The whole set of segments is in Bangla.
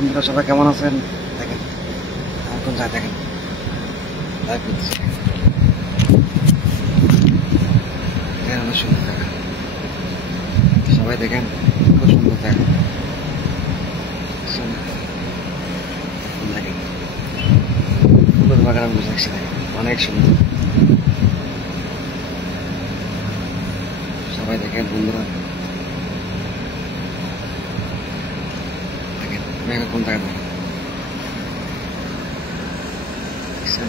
বন্ধুরা সবাই কেমন আছেন? দেখেন এখন যাই, দেখেন লাইভ করতেছি। অনেক সুন্দর জায়গা, সবাই দেখেন খুব সুন্দর জায়গা। দেখেন ফুলের বাগান আমি দেখছি, দেখেন অনেক সুন্দর। সবাই দেখেন বন্ধুরা, দেখেন আমি এখন কোন জায়গায় দেখছেন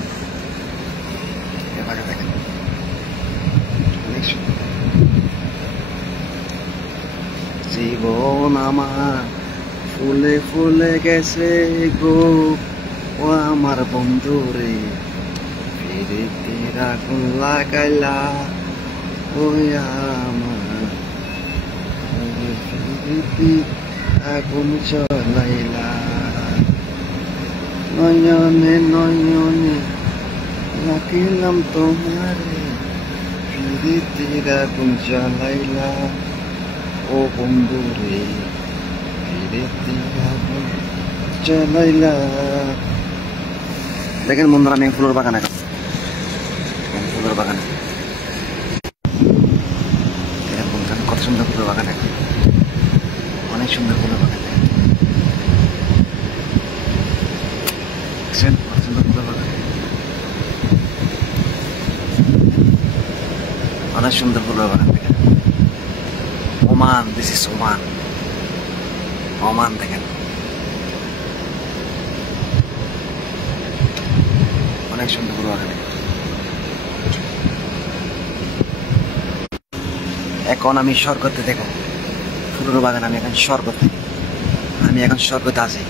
এলাকা, দেখেন অনেক সুন্দর। জীবন আমার ফুলে ফুলে গেছে গো, ও আমার বন্ধু রে, ফিরিতে আগুন লাগাইলা ওই আমার ফিরিতে আগুন জ্বলাইলা, নয়নে নয়নে রাখিলাম তোমারে, ফিরিতে আগুন জ্বলাইলা ও বন্ধু রে, ফিরিতে আগুন জ্বলাইলা। দেখেন বন্ধুরা, আমি ফুলের বাগানে, ফুলের বাগানে দেখেন বন্ধুরা কত সুন্দর ফুলের বাগান, অনেক সুন্দর ফুলের বাগান। দেখছেন কত সুন্দর ফুলের বাগান, অনেক সুন্দর ফুলের বাগান। দেখেন Oman, this is Oman, Oman. দেখেন অনেক সুন্দর ফুলের বাগান। এখন আমি স্বর্গতে, দেখো ফুলের বাগান, আমি এখন স্বর্গতে, আমি এখন স্বর্গতে আছি।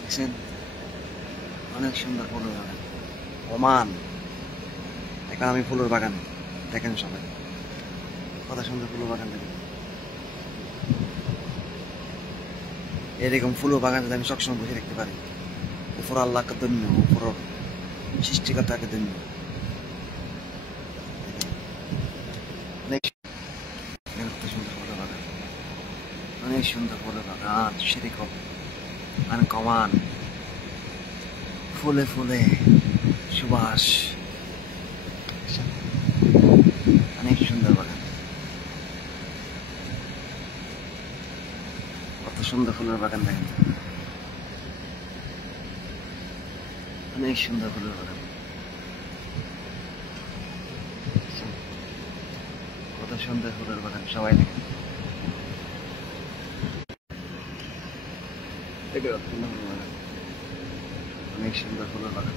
দেখছেন অনেক সুন্দর ফুলের বাগান, ওমান। এখন আমি ফুলের বাগান, দেখেন সবাই কত সুন্দর ফুলের বাগান। দেখেন এরকম ফুলের বাগান যদি আমি সবসময় বসে দেখতে পারি, উপর আল্লাহকে ধন্য, উপর সৃষ্টিকর্তাকে ধন্য। অনেক সুন্দর ফুলের বাগান, অনেক সুন্দর ফুলের বাগান, সেরকম আনকমান ফুলে ফুলে সুবাস, অনেক সুন্দর বাগান, কত সুন্দর ফুলের বাগান। দেখেন অনেক সুন্দর ফুলের বাগান, কত সুন্দর ফুলের বাগান। সবাই দেখেন অনেক সুন্দর ফুলের বাগান।